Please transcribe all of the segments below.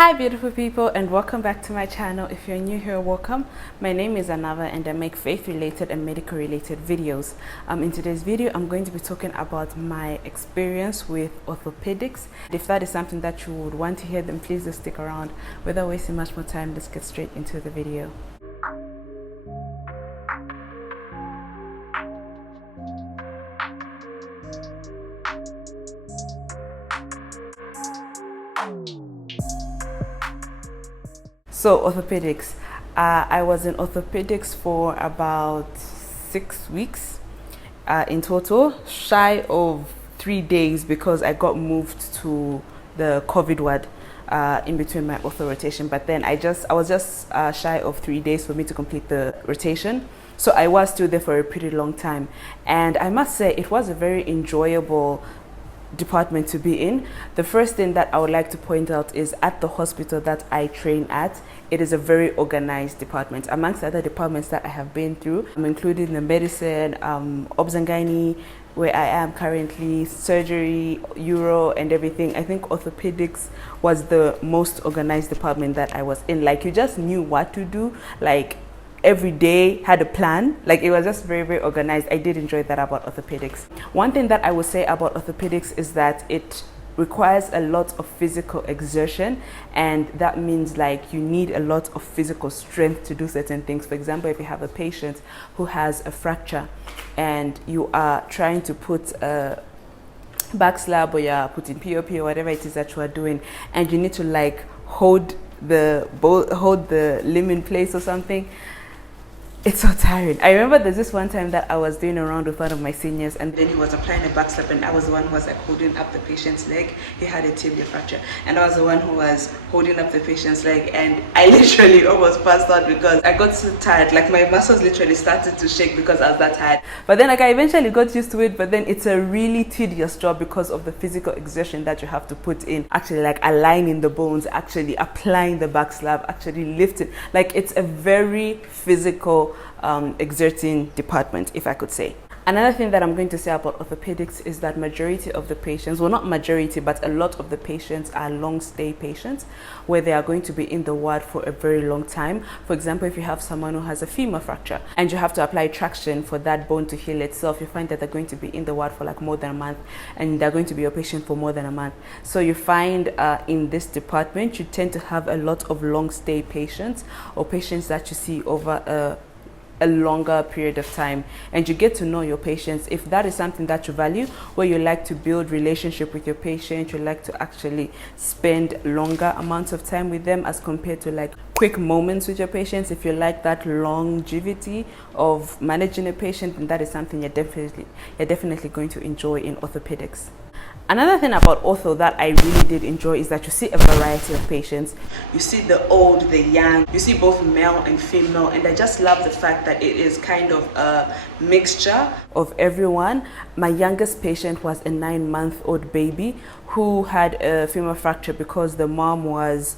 Hi beautiful people, and welcome back to my channel. If you're new here, welcome. My name is Anava and I make faith related and medical related videos. In today's video I'm going to be talking about my experience with orthopedics. If that is something that you would want to hear, then please do stick around. Without wasting much more time, let's get straight into the video. So orthopedics, I was in orthopedics for about 6 weeks in total, shy of 3 days because I got moved to the COVID ward in between my ortho rotation. But then I was just shy of 3 days for me to complete the rotation. So I was still there for a pretty long time, and I must say it was a very enjoyable department to be in. The first thing that I would like to point out is at the hospital that I train at, it is a very organized department. Amongst other departments that I have been through, including the medicine, obs and gynae, where I am currently, surgery, uro and everything. I think orthopedics was the most organized department that I was in. Like, you just knew what to do. Like, every day had a plan. Like, it was just very, very organized. I did enjoy that about orthopedics. One thing that I would say about orthopedics is that it requires a lot of physical exertion, and that means like you need a lot of physical strength to do certain things. For example, if you have a patient who has a fracture and you are trying to put a back slab, or you're putting POP or whatever it is that you are doing, and you need to like hold the limb in place or something, it's so tiring. I remember there's this one time that I was doing a round with one of my seniors, and then he was applying a back slap, and I was the one who was like holding up the patient's leg. He had a tibia fracture, and I was the one who was holding up the patient's leg, and I literally almost passed out because I got so tired. Like, my muscles literally started to shake because I was that tired. But then like I eventually got used to it, but then it's a really tedious job because of the physical exertion that you have to put in, actually like aligning the bones, actually applying the back slab, actually lifting. Like, it's a very physical exerting department, if I could say. Another thing that I'm going to say about orthopedics is that majority of the patients, well, not majority, but a lot of the patients are long stay patients, where they are going to be in the ward for a very long time. For example, if you have someone who has a femur fracture and you have to apply traction for that bone to heal itself, you find that they're going to be in the ward for like more than a month, and they're going to be your patient for more than a month. So you find in this department, you tend to have a lot of long stay patients, or patients that you see over a longer period of time, and you get to know your patients. If that is something that you value, where you like to build relationship with your patient, you like to actually spend longer amounts of time with them as compared to like quick moments with your patients. If you like that longevity of managing a patient, then that is something you're definitely going to enjoy in orthopedics. Another thing about ortho that I really did enjoy is that you see a variety of patients. You see the old, the young, you see both male and female, and I just love the fact that it is kind of a mixture of everyone. My youngest patient was a 9-month-old baby who had a femur fracture because the mom was,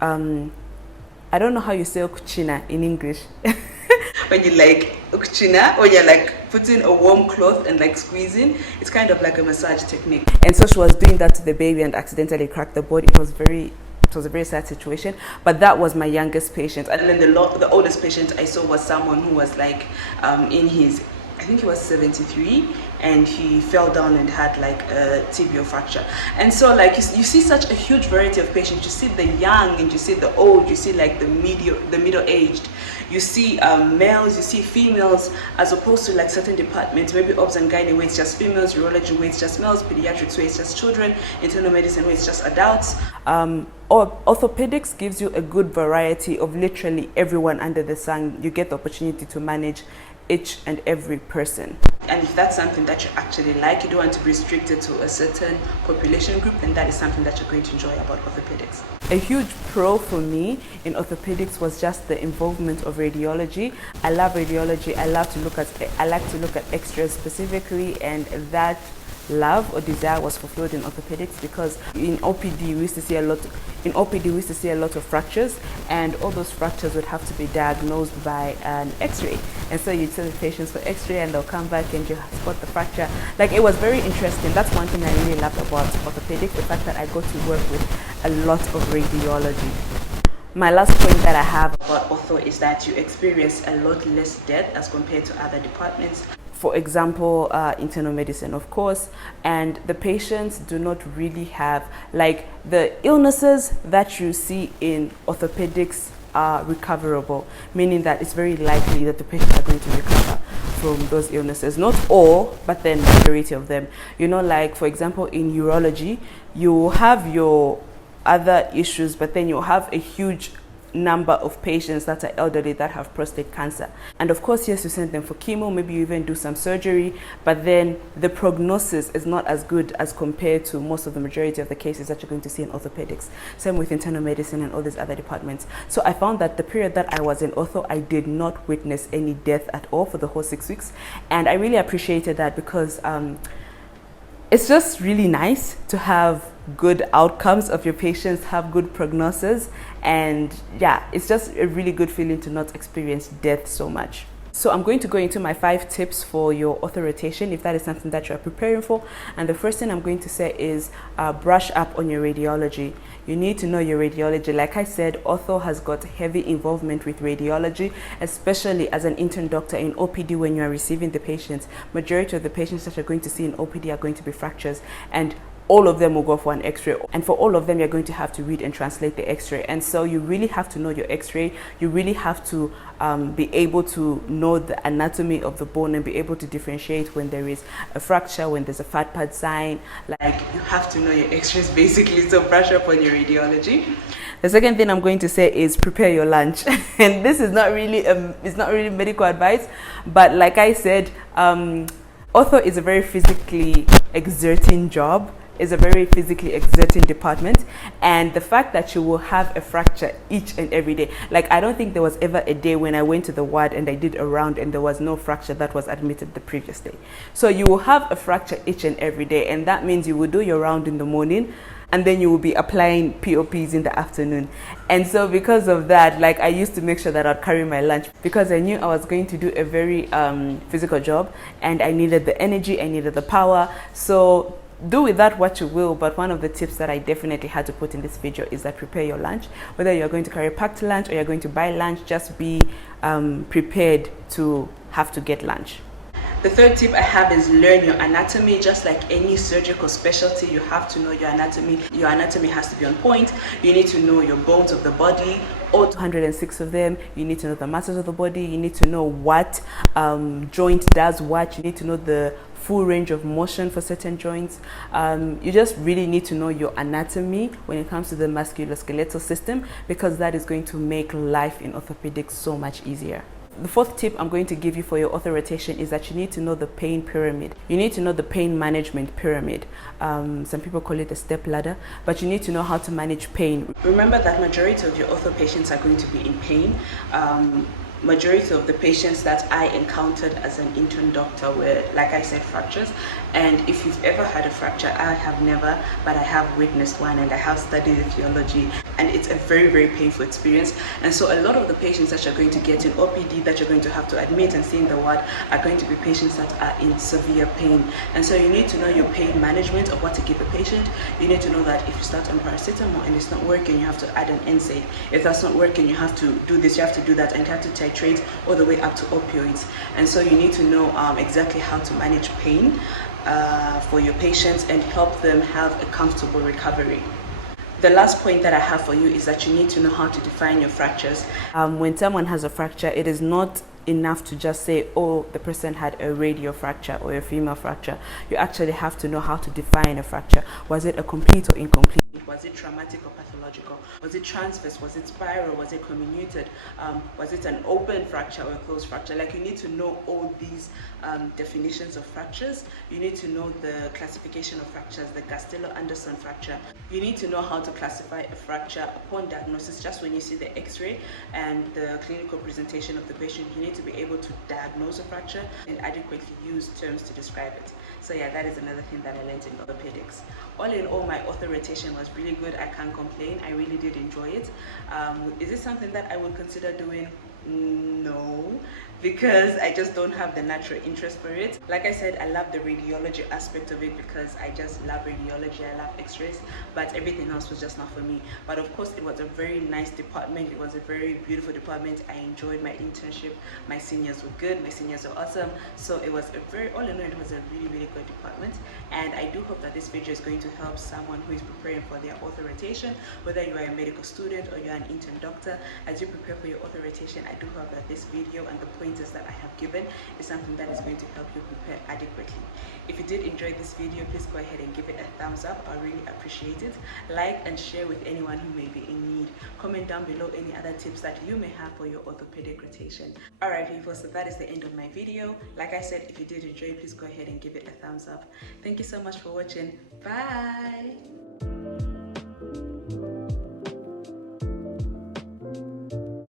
I don't know how you say okuchina in English. When you like ukuchina, or you're like putting a warm cloth and like squeezing, it's kind of like a massage technique. And so she was doing that to the baby and accidentally cracked the bone. It was a very sad situation. But that was my youngest patient. And then the oldest patient I saw was someone who was like in his, I think he was 73, and he fell down and had like a tibial fracture. And so like you see such a huge variety of patients. You see the young, and you see the old, you see like the middle-aged, you see males, you see females, as opposed to like certain departments, maybe obs and gynae where it's just females, urology where it's just males, pediatrics where it's just children, internal medicine where it's just adults. Orthopedics gives you a good variety of literally everyone under the sun. You get the opportunity to manage each and every person. And if that's something that you actually like, you don't want to be restricted to a certain population group, then that is something that you're going to enjoy about orthopedics. A huge pro for me in orthopedics was just the involvement of radiology. I love radiology. I like to look at x-rays specifically, and that love or desire was fulfilled in orthopedics, because in OPD we used to see a lot of fractures, and all those fractures would have to be diagnosed by an x-ray. And so you'd send the patients for x-ray and they'll come back and you spot the fracture. Like, it was very interesting. That's one thing I really loved about orthopedics, the fact that I got to work with a lot of radiology. My last point that I have about ortho is that you experience a lot less death as compared to other departments. For example, internal medicine, of course, and the patients do not really have, like, the illnesses that you see in orthopedics are recoverable, meaning that it's very likely that the patients are going to recover from those illnesses. Not all, but then majority of them. You know, like, for example, in urology, you have your other issues, but then you'll have a huge number of patients that are elderly that have prostate cancer. And of course, yes, you send them for chemo, maybe you even do some surgery, but then the prognosis is not as good as compared to most of the majority of the cases that you're going to see in orthopedics. Same with internal medicine and all these other departments. So I found that the period that I was in ortho, I did not witness any death at all for the whole 6 weeks. And I really appreciated that, because it's just really nice to have good outcomes of your patients, have good prognosis, and yeah, it's just a really good feeling to not experience death so much. So I'm going to go into my 5 tips for your ortho rotation, if that is something that you're preparing for. And the first thing I'm going to say is brush up on your radiology. You need to know your radiology. Like I said, ortho has got heavy involvement with radiology, especially as an intern doctor in OPD. When you are receiving the patients, majority of the patients that you're going to see in OPD are going to be fractures, and all of them will go for an x-ray, and for all of them you're going to have to read and translate the x-ray. And so you really have to know your x-ray. You really have to be able to know the anatomy of the bone and be able to differentiate when there is a fracture, when there's a fat pad sign. Like, you have to know your x-rays basically, so brush up on your radiology. The second thing I'm going to say is prepare your lunch. And this is not really it's not really medical advice, but like I said, ortho is a very physically exerting job, is a very physically exerting department, and the fact that you will have a fracture each and every day, like, I don't think there was ever a day when I went to the ward and I did a round and there was no fracture that was admitted the previous day. So you will have a fracture each and every day, and that means you will do your round in the morning, and then you will be applying POPs in the afternoon. And so because of that, like, I used to make sure that I'd carry my lunch, because I knew I was going to do a very physical job, and I needed the energy, I needed the power. So do with that what you will, but one of the tips that I definitely had to put in this video is that prepare your lunch. Whether you're going to carry packed lunch or you're going to buy lunch, just be prepared to have to get lunch. The third tip I have is learn your anatomy. Just like any surgical specialty, you have to know your anatomy. Your anatomy has to be on point. You need to know your bones of the body, all 206 of them. You need to know the muscles of the body. You need to know what joint does what. You need to know the full range of motion for certain joints. You just really need to know your anatomy when it comes to the musculoskeletal system, because that is going to make life in orthopedics so much easier. The fourth tip I'm going to give you for your ortho rotation is that you need to know the pain pyramid. You need to know the pain management pyramid. Some people call it a step ladder, but you need to know how to manage pain. Remember that majority of your ortho patients are going to be in pain. Majority of the patients that I encountered as an intern doctor were, like I said, fractures. And if you've ever had a fracture, I have never, but I have witnessed one, and I have studied theology, and it's a very, very painful experience. And so a lot of the patients that you're going to get in OPD, that you're going to have to admit and see in the ward, are going to be patients that are in severe pain. And so you need to know your pain management of what to give a patient. You need to know that if you start on paracetamol and it's not working, you have to add an NSAID. If that's not working, you have to do this, you have to do that, and you have to titrate all the way up to opioids. And so you need to know exactly how to manage pain for your patients and help them have a comfortable recovery. The last point that I have for you is that you need to know how to define your fractures. When someone has a fracture, it is not enough to just say, oh, the person had a radial fracture or a femur fracture. You actually have to know how to define a fracture. Was it a complete or incomplete? Was it traumatic or pathological? Was it transverse? Was it spiral? Was it comminuted? Was it an open fracture or a closed fracture? Like, you need to know all these definitions of fractures. You need to know the classification of fractures, the Castello-Anderson fracture. You need to know how to classify a fracture upon diagnosis. Just when you see the x-ray and the clinical presentation of the patient, you need to be able to diagnose a fracture and adequately use terms to describe it. So yeah, that is another thing that I learned in orthopedics. All in all, my ortho rotation was really good. I can't complain. I really did enjoy it. Is it something that I would consider doing? No, because I just don't have the natural interest for it. Like I said, I love the radiology aspect of it because I just love radiology, I love x-rays, but everything else was just not for me. But of course, it was a very nice department. It was a very beautiful department. I enjoyed my internship. My seniors were good, my seniors were awesome. So it was a very, all in all, it was a really, really good department. And I do hope that this video is going to help someone who is preparing for their ortho rotation, whether you are a medical student or you're an intern doctor. As you prepare for your ortho rotation, I do hope that this video and the pointers that I have given is something that is going to help you prepare adequately. If you did enjoy this video, please go ahead and give it a thumbs up. I really appreciate it. Like and share with anyone who may be in need. Comment down below any other tips that you may have for your orthopedic rotation. Alright people, so that is the end of my video. Like I said, if you did enjoy, please go ahead and give it a thumbs up. Thank you so much for watching. Bye!